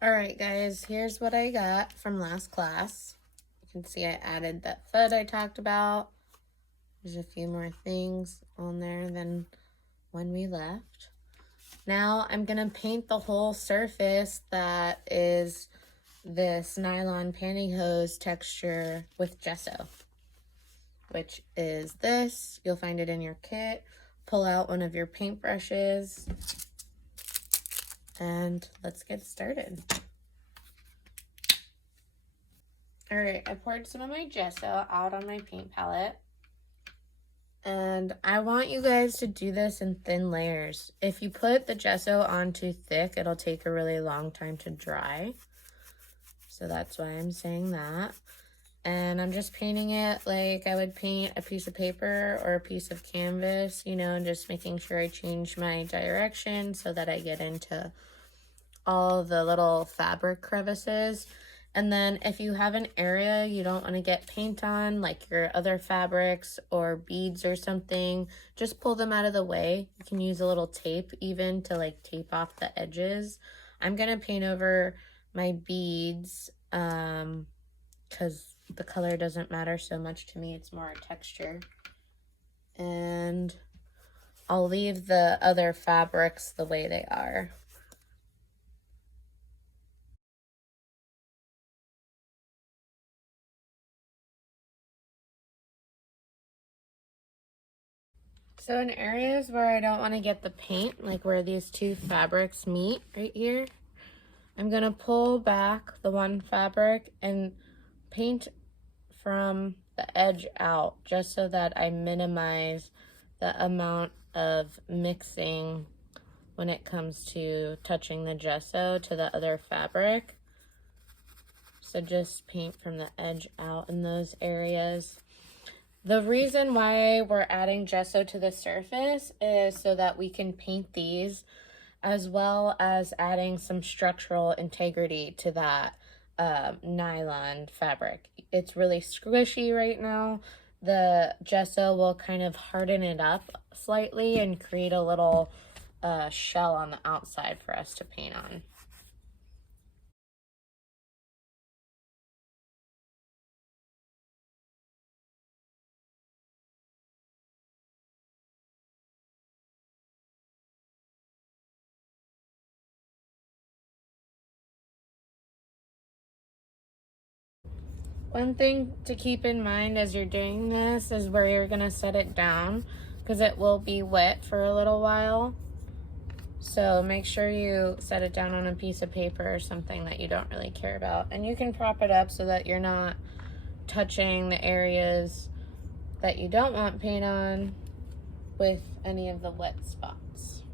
All right, guys, here's what I got from last class. You can see I added that FUD I talked about. There's a few more things on there than when we left. Now I'm gonna paint the whole surface that is this nylon pantyhose texture with gesso, which is this. You'll find it in your kit. Pull out one of your paintbrushes and let's get started. All right, I poured some of my gesso out on my paint palette. And I want you guys to do this in thin layers. If you put the gesso on too thick, it'll take a really long time to dry. So that's why I'm saying that. And I'm just painting it like I would paint a piece of paper or a piece of canvas, you know, and just making sure I change my direction so that I get into all the little fabric crevices. And then if you have an area you don't want to get paint on, like your other fabrics or beads or something, just pull them out of the way. You can use a little tape even to like tape off the edges. I'm going to paint over my beads because the color doesn't matter so much to me. It's more a texture. And I'll leave the other fabrics the way they are. So in areas where I don't want to get the paint, like where these two fabrics meet right here, I'm going to pull back the one fabric and paint from the edge out just so that I minimize the amount of mixing when it comes to touching the gesso to the other fabric. So just paint from the edge out in those areas. The reason why we're adding gesso to the surface is so that we can paint these, as well as adding some structural integrity to that nylon fabric. It's really squishy right now. The gesso will kind of harden it up slightly and create a little shell on the outside for us to paint on. One thing to keep in mind as you're doing this is where you're going to set it down, because it will be wet for a little while. So make sure you set it down on a piece of paper or something that you don't really care about. And you can prop it up so that you're not touching the areas that you don't want paint on with any of the wet spots.